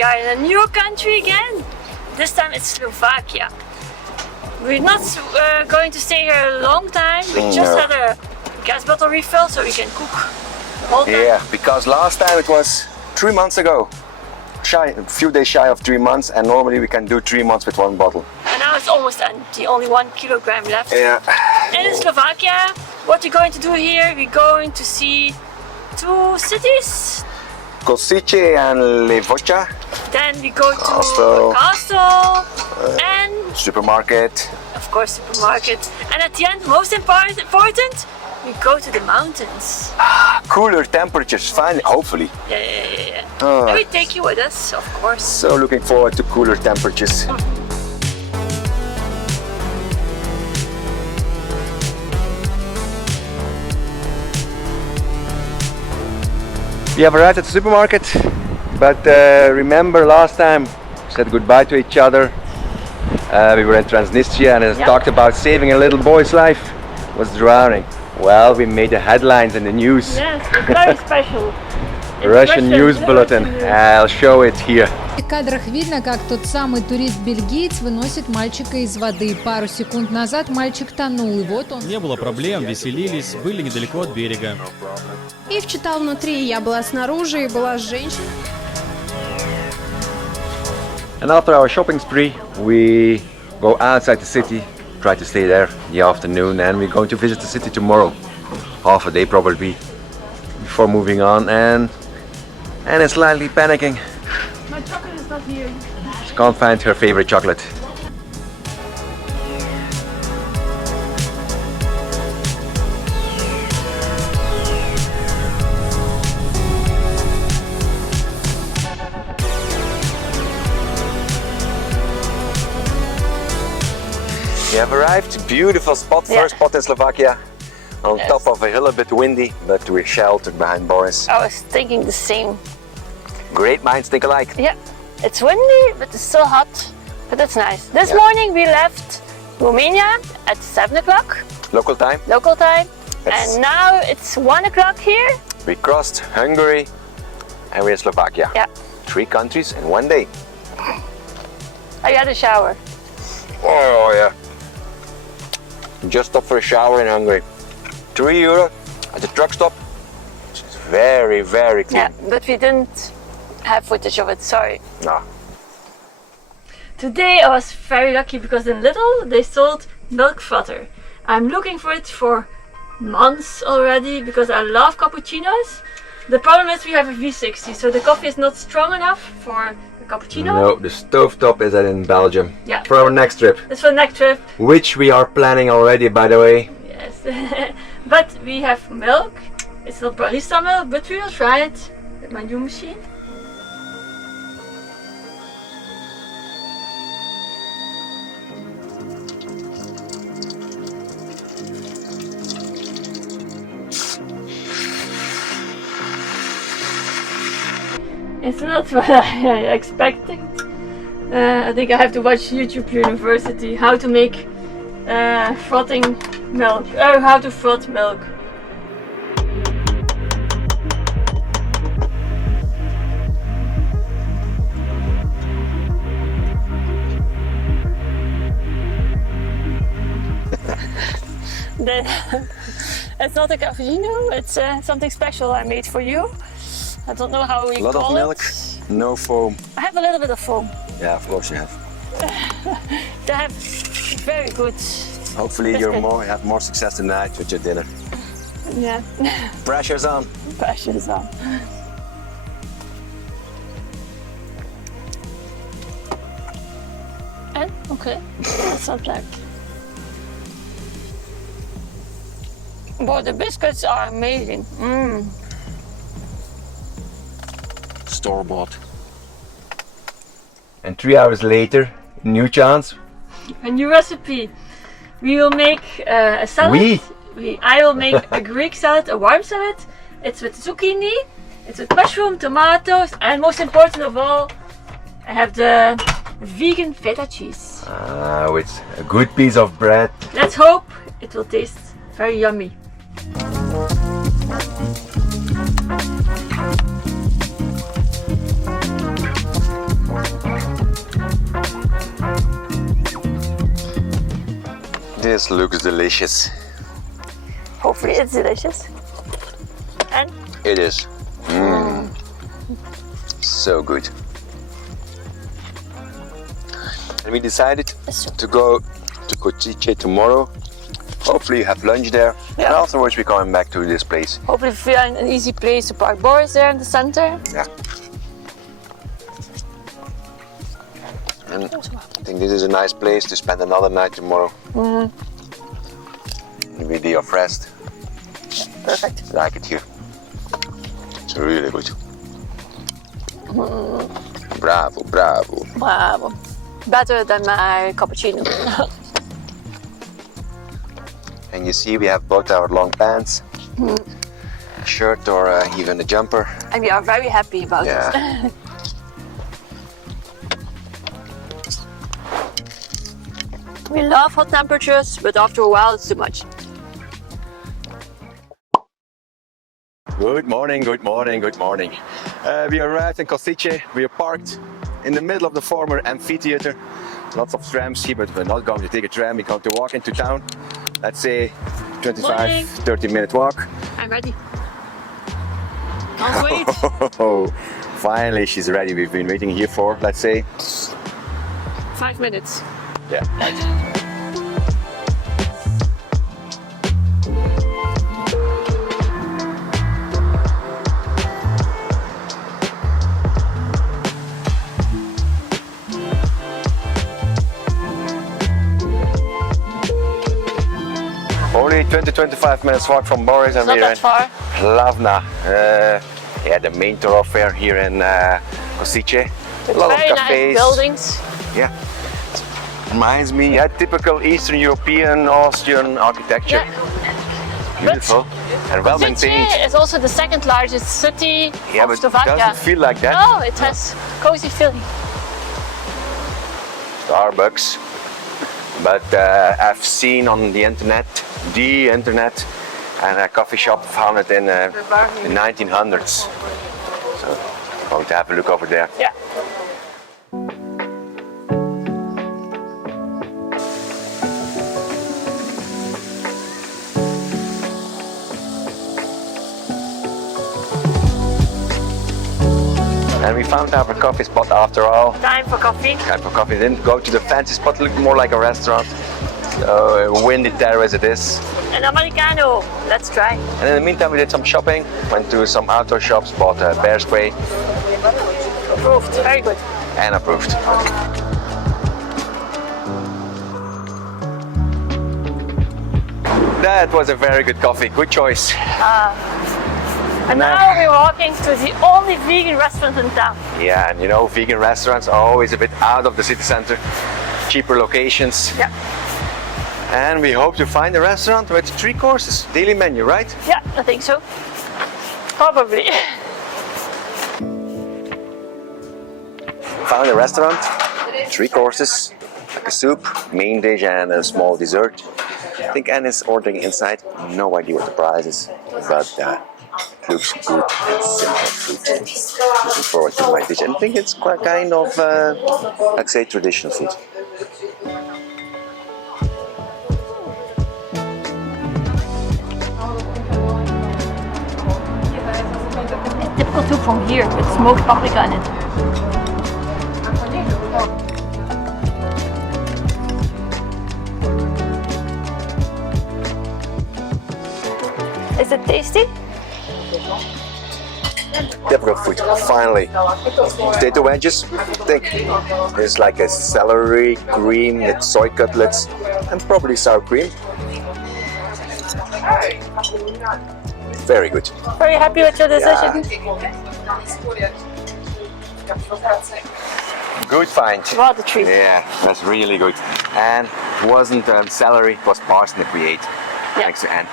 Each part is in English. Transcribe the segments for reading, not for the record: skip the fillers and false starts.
we are in a new country again. This time it's Slovakia. We're not going to stay here a long time. We just had a gas bottle refill so we can cook the whole time. Yeah, because last time it was 3 months ago. A few days shy of 3 months, and normally we can do 3 months with one bottle. And now it's almost empty, only 1 kilogram left. Yeah. And in Slovakia, what we're going to do here, we're going to see 2 cities. Košice and Levoča. Then we go to Castle. a castle and Supermarket. of course supermarket. And at the end, most important, we go to the mountains. Cooler temperatures, finally, hopefully. Yeah. Ah. And we take you with us, of course. So looking forward to cooler temperatures. We have arrived at the supermarket, but remember last time we said goodbye to each other. We were in Transnistria and talked about saving a little boy's life, was drowning. Well, we made the headlines in the news. Yes, it's very special. Russian news bulletin. I'll show it here. В кадрах видно, как тот самый турист-бельгиец выносит мальчика из воды. Пару секунд назад мальчик тонул, и вот он. Не было проблем, веселились, были недалеко от берега. Ив читал внутри, я была снаружи и была с женщиной. And after our shopping spree, we go outside the city, try to stay there in the afternoon, and we're going to visit the city tomorrow. Half a day probably, before moving on, and it's slightly panicking. My chocolate is not here. She can't find her favorite chocolate. We have arrived, beautiful spot, first spot in Slovakia, on top of a hill, a bit windy, but we're sheltered behind Boris. I was thinking the same. Great minds think alike. Yeah, it's windy, but it's still hot, but it's nice. This morning we left Romania at 7 o'clock. Local time. And now it's 1 o'clock here. We crossed Hungary and we're in Slovakia. Yeah. 3 countries in 1 day. I had a shower. Oh yeah. Just stopped for a shower in Hungary. €3 at the truck stop. It's very, very clean. Yeah, but we didn't have footage of it, sorry. No. Today I was very lucky because in Lidl they sold milk frotter. I'm looking for it for months already because I love cappuccinos. The problem is we have a V60, so the coffee is not strong enough for a cappuccino. No, the stovetop is in Belgium. Yeah. For our next trip. It's for the next trip. Which we are planning already, by the way. Yes. But we have milk. It's not barista milk, but we will try it with my new machine. It's not what I expected. I think I have to watch YouTube University how to make frothing milk, or how to froth milk. Then it's not a cappuccino, it's something special I made for you. I don't know how we call it. A lot of milk, no foam. I have a little bit of foam. Yeah, of course you have. They have very good. Hopefully you have more success tonight with your dinner. Yeah. Pressure's on. Pressure's on. And okay, that's not bad. Boy, the biscuits are amazing. Store-bought. And 3 hours later, new chance. A new recipe. We will make a salad. I will make a Greek salad, a warm salad. It's with zucchini, it's with mushroom, tomatoes, and most important of all, I have the vegan feta cheese. With a good piece of bread. Let's hope it will taste very yummy. This looks delicious. Hopefully it's delicious. And It is. So good. And we decided to go to Kiche tomorrow. Hopefully have lunch there. Yeah. And afterwards we're coming back to this place. hopefully find an easy place to park Boris there in the center. Yeah. And I think this is a nice place to spend another night tomorrow. Maybe a day of rest. Perfect. Like it here. It's really good. Bravo, bravo. Bravo. Better than my cappuccino. And you see we have both our long pants, shirt or even a jumper. And we are very happy about Yeah. this. We love hot temperatures, but after a while it's too much. Good morning, good morning, good morning. We arrived in Košice. We are parked in the middle of the former amphitheater. Lots of trams here, but we're not going to take a tram. We're going to walk into town. Let's say 25, Morning. 30-minute walk. I'm ready. Can't wait. Finally, she's ready. We've been waiting here for, let's say, 5 minutes. yeah. Only 20-25 minutes walk from Boris, and Not we're that in far. Hlavna. Yeah, the main thoroughfare here in Košice. A lot Very of nice cafes. buildings. Yeah. Reminds me, typical Eastern European, Austrian architecture. Yeah. Beautiful and well maintained. Kiche is also the second largest city Yeah, of but it Slovakia. doesn't feel like that. No, it has cozy feeling. Starbucks. But I've seen on the internet, and a coffee shop founded in the 1900s. So, going to have a look over there. Yeah. And we found our coffee spot after all. Time for coffee. Time for coffee. Didn't go to the fancy spot, looked more like a restaurant. So a windy terrace it is. An Americano. Let's try. And in the meantime we did some shopping, went to some outdoor shops, bought a bear spray Approved. Very good. and approved. That was a very good coffee, good choice. And now we're walking to the only vegan restaurant in town. Yeah, and you know, vegan restaurants are always a bit out of the city center, cheaper locations. Yeah. And we hope to find a restaurant with 3 courses, daily menu, right? Yeah, I think so. Probably. Found a restaurant, 3 courses, like a soup, main dish and a small dessert. I think Anne is ordering inside, no idea what the price is, but it looks good and simple food. Looking forward to my dish, and I think it's quite kind of, I'd say, traditional food. Typical soup from here with smoked paprika in it. Is it tasty? Typical food, finally. Potato wedges, thick. There's like a celery cream with soy cutlets and probably sour cream. Very good. Very happy with your decision? Good find. What a treat. Yeah, that's really good. And wasn't celery, it was parsnip we ate. Yeah. Thanks to Anne.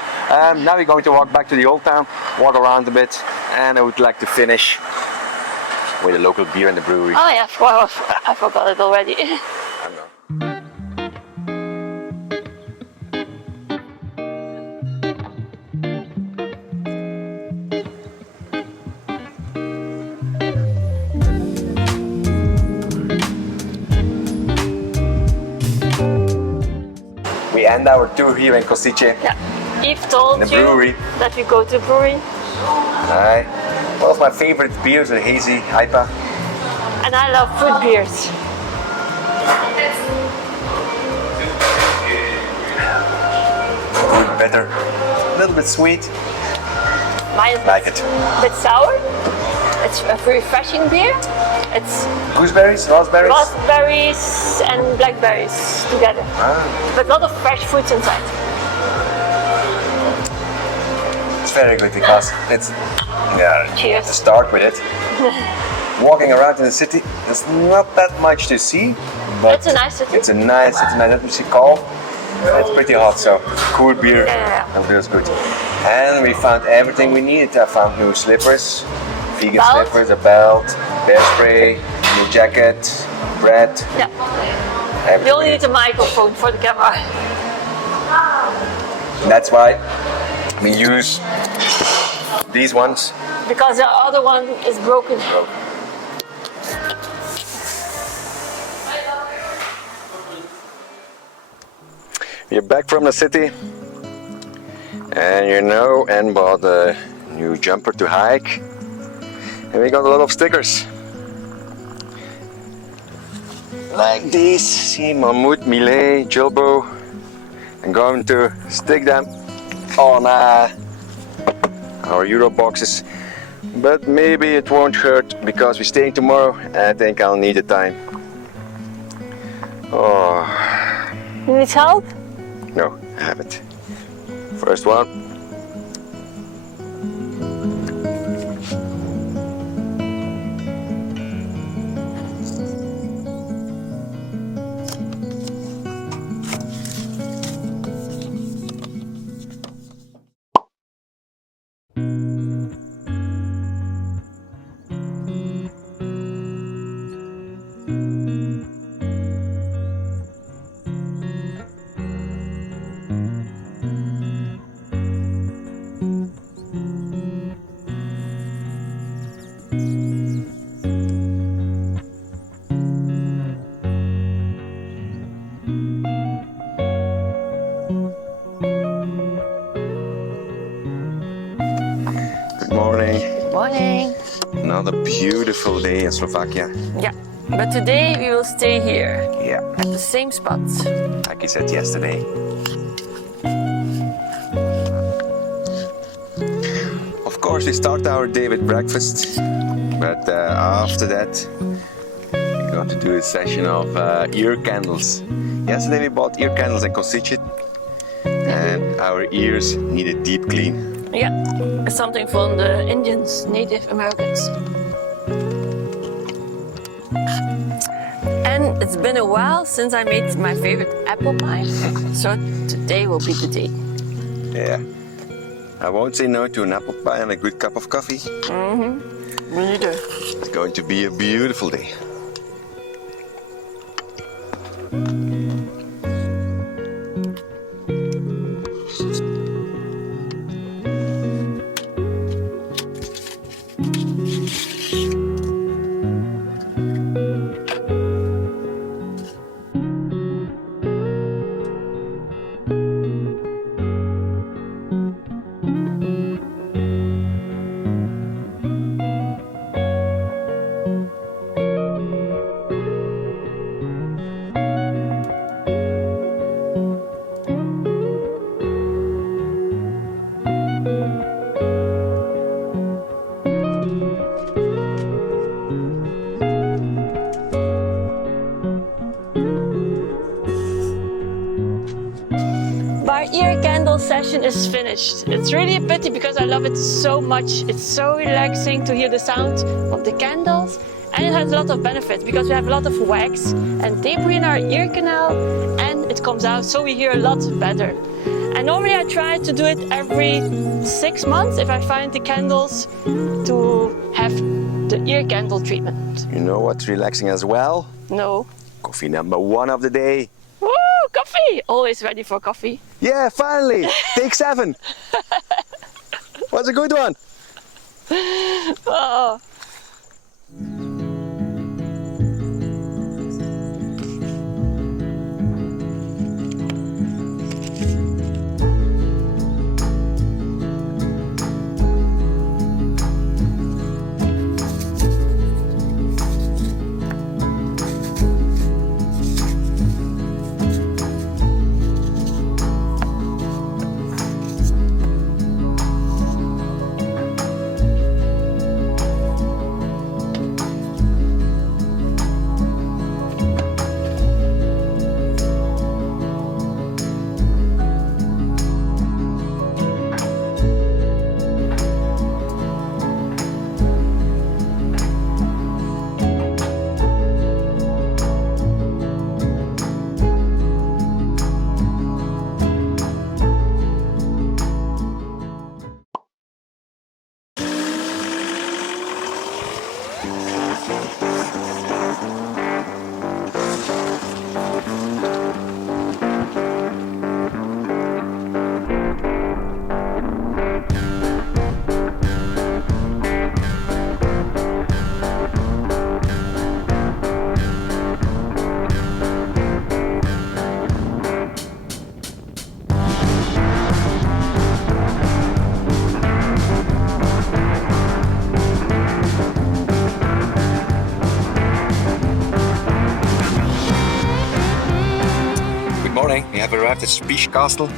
Now we're going to walk back to the old town, walk around a bit, and I would like to finish with a local beer in the brewery. Oh yeah, well, I forgot it already. I know. end our tour here in Košice. Yeah. Eve told The you brewery. that we go to brewery. Aye. One of my favorite beers, a hazy IPA. And I love fruit beers. Good, better, a little bit sweet. Mine is Like it. a bit sour. It's a refreshing beer. It's Gooseberries, raspberries. raspberries and blackberries together. But a lot of fresh fruits inside. It's very good because it's, Cheers. to start with it. Walking around in the city, there's not that much to see. But It's a nice city. It's a nice, let me see, calm. It's pretty hot, so cool beer. Yeah. And feels good. And we found everything we needed. I found new slippers, vegan Belt. slippers, a belt, bear spray, new jacket, bread. Yeah. We everything. only need a microphone for the camera. That's why we use these ones. Because the other one is broken. We're back from the city, and bought a new jumper to hike, and we got a lot of stickers like these. See, Mahmoud, Millet, Jilbo. I'm going to stick them on our Euro boxes, but maybe it won't hurt because we're staying tomorrow, and I think I'll need the time. Oh. You need help? No, I haven't. First one. Morning. Another beautiful day in Slovakia. Yeah. But today we will stay here Yeah, at the same spot. like I said yesterday. Of course, we start our day with breakfast, but after that, we're going to do a session of ear candles. Yesterday we bought ear candles in Košice, and our ears need a deep clean. Yeah. It's something from the Indians, Native Americans. And it's been a while since I made my favorite apple pie. So today will be the day. Yeah, I won't say no to an apple pie and a good cup of coffee. Me neither. It's going to be a beautiful day. Our ear candle session is finished. It's really a pity because I love it so much. It's so relaxing to hear the sound of the candles, and it has a lot of benefits because we have a lot of wax and debris in our ear canal, and it comes out so we hear a lot better. And normally I try to do it every 6 months if I find the candles to have the ear candle treatment. You know what's relaxing as well? No. Coffee number 1 of the day. Woo! Coffee! Always ready for coffee. Yeah, finally! Take 7! What's a good one? Oh. We have arrived at Spiš Castle,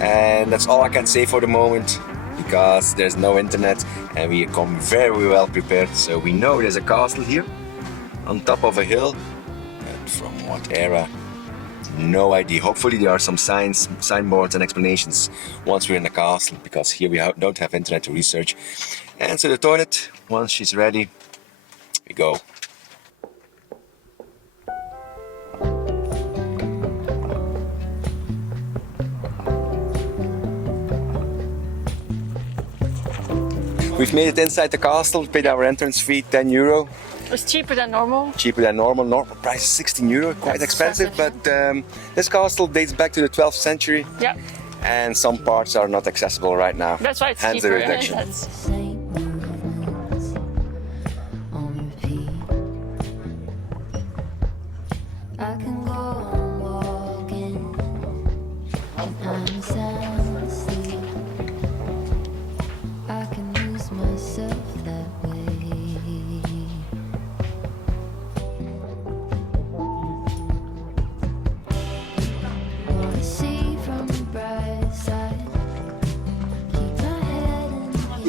and that's all I can say for the moment because there's no internet and we come very well prepared. So we know there's a castle here on top of a hill, and from what era, no idea. Hopefully there are some signboards and explanations once we're in the castle, because here we don't have internet to research. And so the toilet, once she's ready, we go. We've made it inside the castle, paid our entrance fee, €10. It's cheaper than normal. Cheaper than normal. Normal price is €16, quite expensive. But this castle dates back to the 12th century. Yeah. And some parts are not accessible right now. That's why it's hence cheaper. the reduction.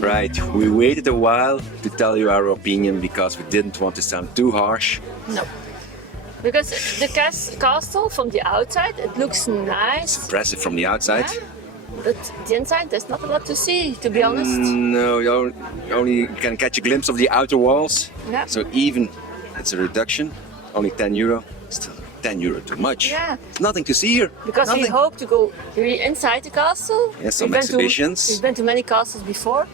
Right, we waited a while to tell you our opinion because we didn't want to sound too harsh. No. Because the castle from the outside, it looks nice. It's impressive from the outside. Yeah. But the inside, there's not a lot to see, to be honest. No, you only can catch a glimpse of the outer walls. Yeah. So even it's a reduction, only €10. Still €10 too much. Yeah. It's nothing to see here. Because nothing. we hope to go really inside the castle. Yes, some exhibitions. We've been to many castles before,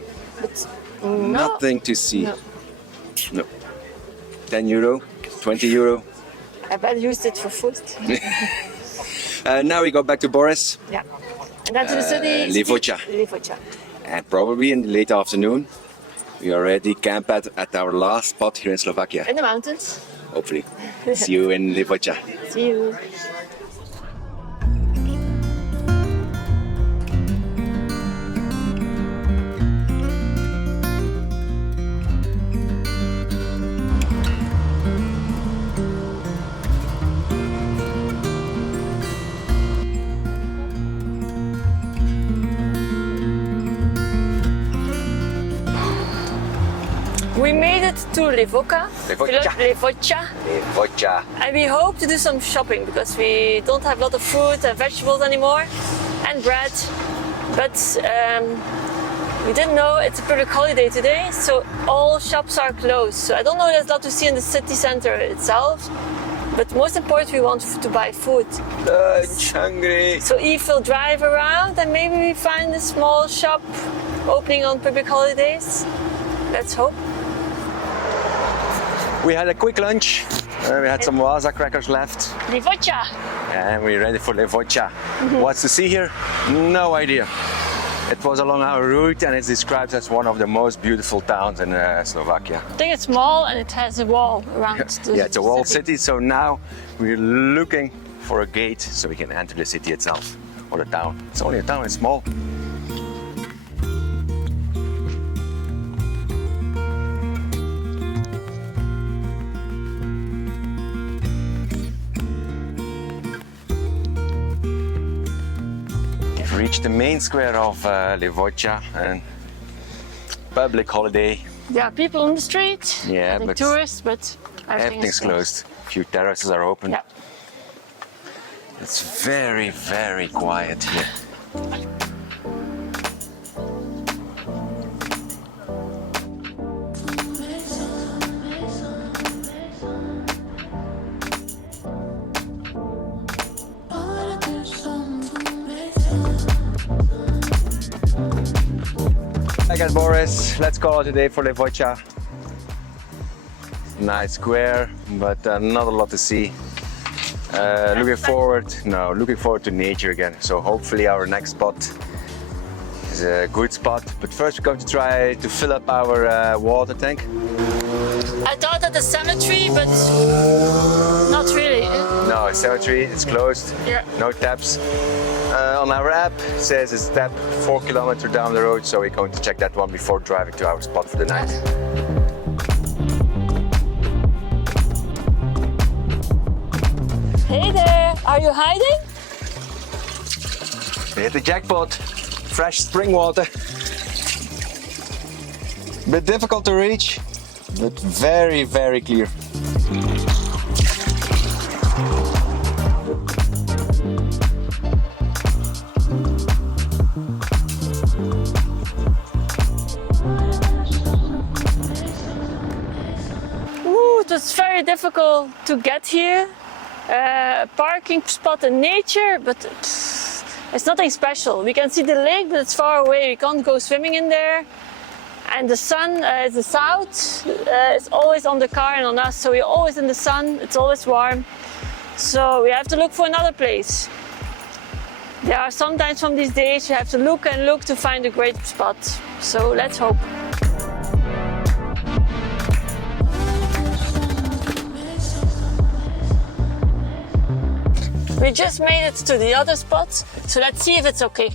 but nothing to see. No. No. €10, €20. I better use it for food. Now we go back to Boris. Yeah. And then to the city. Levoca. Levoca. And probably in the late afternoon, we already camp at our last spot here in Slovakia. In the mountains. Hopefully. See you in Levoca. See you. We made it to Levoca. Levoca. And we hope to do some shopping because we don't have a lot of fruit and vegetables anymore and bread. But we didn't know it's a public holiday today, so all shops are closed. So I don't know there's a lot to see in the city center itself. But most important, we want to buy food. Lunch, hungry. So Eve will drive around and maybe we find a small shop opening on public holidays. Let's hope. We had a quick lunch. We had some Waza crackers left. Levoca. And we're ready for Levoca. What's to see here? No idea. It was along our route and it's described as one of the most beautiful towns in Slovakia. I think it's small and it has a wall around the Yeah, it's a walled city. So now we're looking for a gate so we can enter the city itself or the town. It's only a town, it's small. Reached the main square of Levoca and public holiday. There are people on the street, Yeah, but tourists, but everything's closed. A few terraces are open. Yeah. It's very, very quiet here. I guess Boris, let's call it a day for Levoca. nice square, but not a lot to see. Looking forward to nature again. So hopefully our next spot is a good spot. But first we're going to try to fill up our water tank. I thought at the cemetery, but not really. No, cemetery, it's closed. Yeah. No taps. On our app it says it's tap 4 kilometers down the road, so we're going to check that one before driving to our spot for the night. Hey there, are you hiding? We hit the jackpot. Fresh spring water. Bit difficult to reach, but very, very clear. Ooh, it was very difficult to get here. Parking spot in nature, but it's nothing special. We can see the lake, but it's far away. We can't go swimming in there. And the sun is the south. It's always on the car and on us, so we're always in the sun. It's always warm. So we have to look for another place. There are sometimes from these days you have to look and look to find a great spot. So let's hope. We just made it to the other spot, so let's see if it's okay.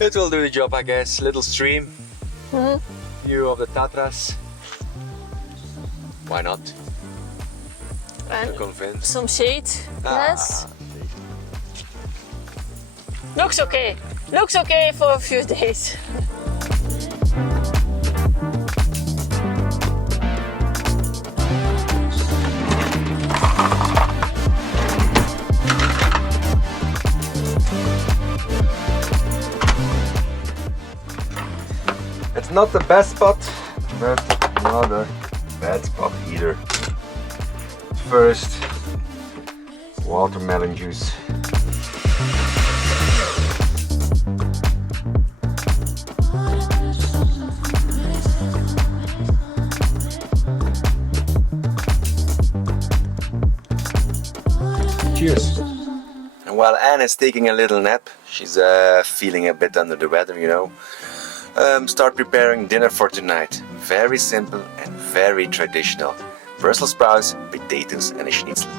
It will do the job, I guess. Little stream, view of the Tatras. Why not? And I'm convinced. some shade, yes. Looks okay. Looks okay for a few days. It's not the best spot, but not a bad spot either. First, watermelon juice. Cheers. And while Anne is taking a little nap, she's feeling a bit under the weather, you know. Start preparing dinner for tonight. Very simple and very traditional. Brussels sprouts, potatoes and a schnitzel.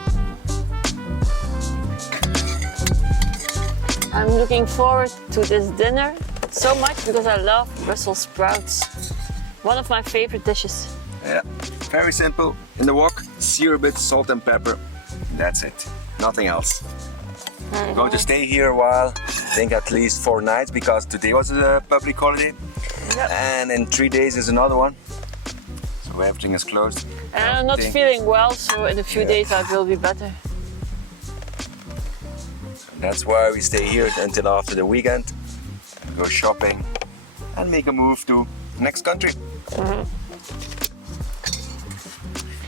I'm looking forward to this dinner so much because I love Brussels sprouts. One of my favorite dishes. Yeah, very simple. In the wok, sear a bit, salt and pepper. That's it. Nothing else. I'm going to stay here a while, I think at least 4 nights, because today was a public holiday. Yep. And in 3 days is another one. So everything is closed. And I'm not feeling well, so in a few days I will be better. That's why we stay here until after the weekend. Go shopping and make a move to next country.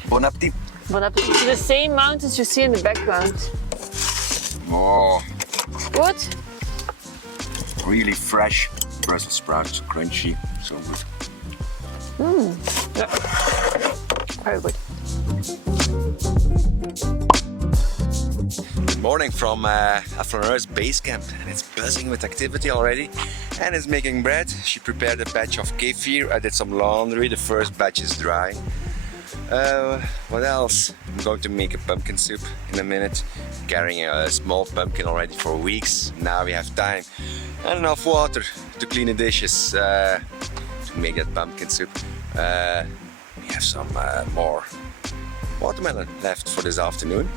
Bon appetit. Bon appetit. To the same mountains you see in the background. Oh, Good? really fresh Brussels sprouts, crunchy, so good. Yeah. Very good. Good morning from Afroneur's base camp, and it's buzzing with activity already. Anne is making bread. She prepared a batch of kefir. I did some laundry. The first batch is drying. What else? I'm going to make a pumpkin soup in a minute. Carrying a small pumpkin already for weeks. Now we have time and enough water to clean the dishes to make that pumpkin soup. We have some more watermelon left for this afternoon.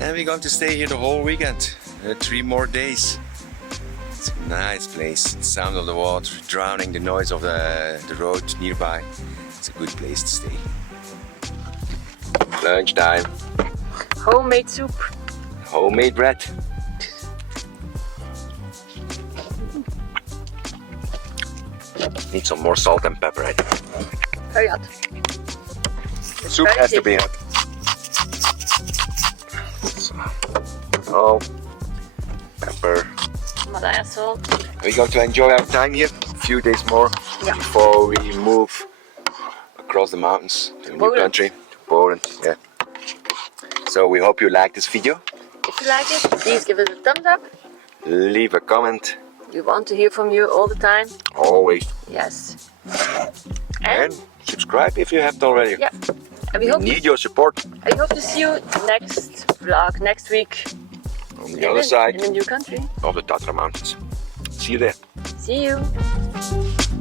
And we're going to stay here the whole weekend. 3 more days. It's a nice place. The sound of the water drowning the noise of the road nearby. It's a good place to stay. Lunchtime. Homemade soup. Homemade bread. Need some more salt and pepper, I think. Very hot. Soup has to be hot. Salt, pepper. Madaya salt. We're going to enjoy our time here. A few days more. before we move across the mountains to a new Poland. country, to Poland. Yeah. So we hope you like this video. If you like it, please give it a thumbs up. Leave a comment. We want to hear from you all the time. Always. Yes. And subscribe if you haven't already. Yeah. And we We hope need your support I hope to see you next vlog next week on the other side in a new country. of the Tatra Mountains. See you there. See you.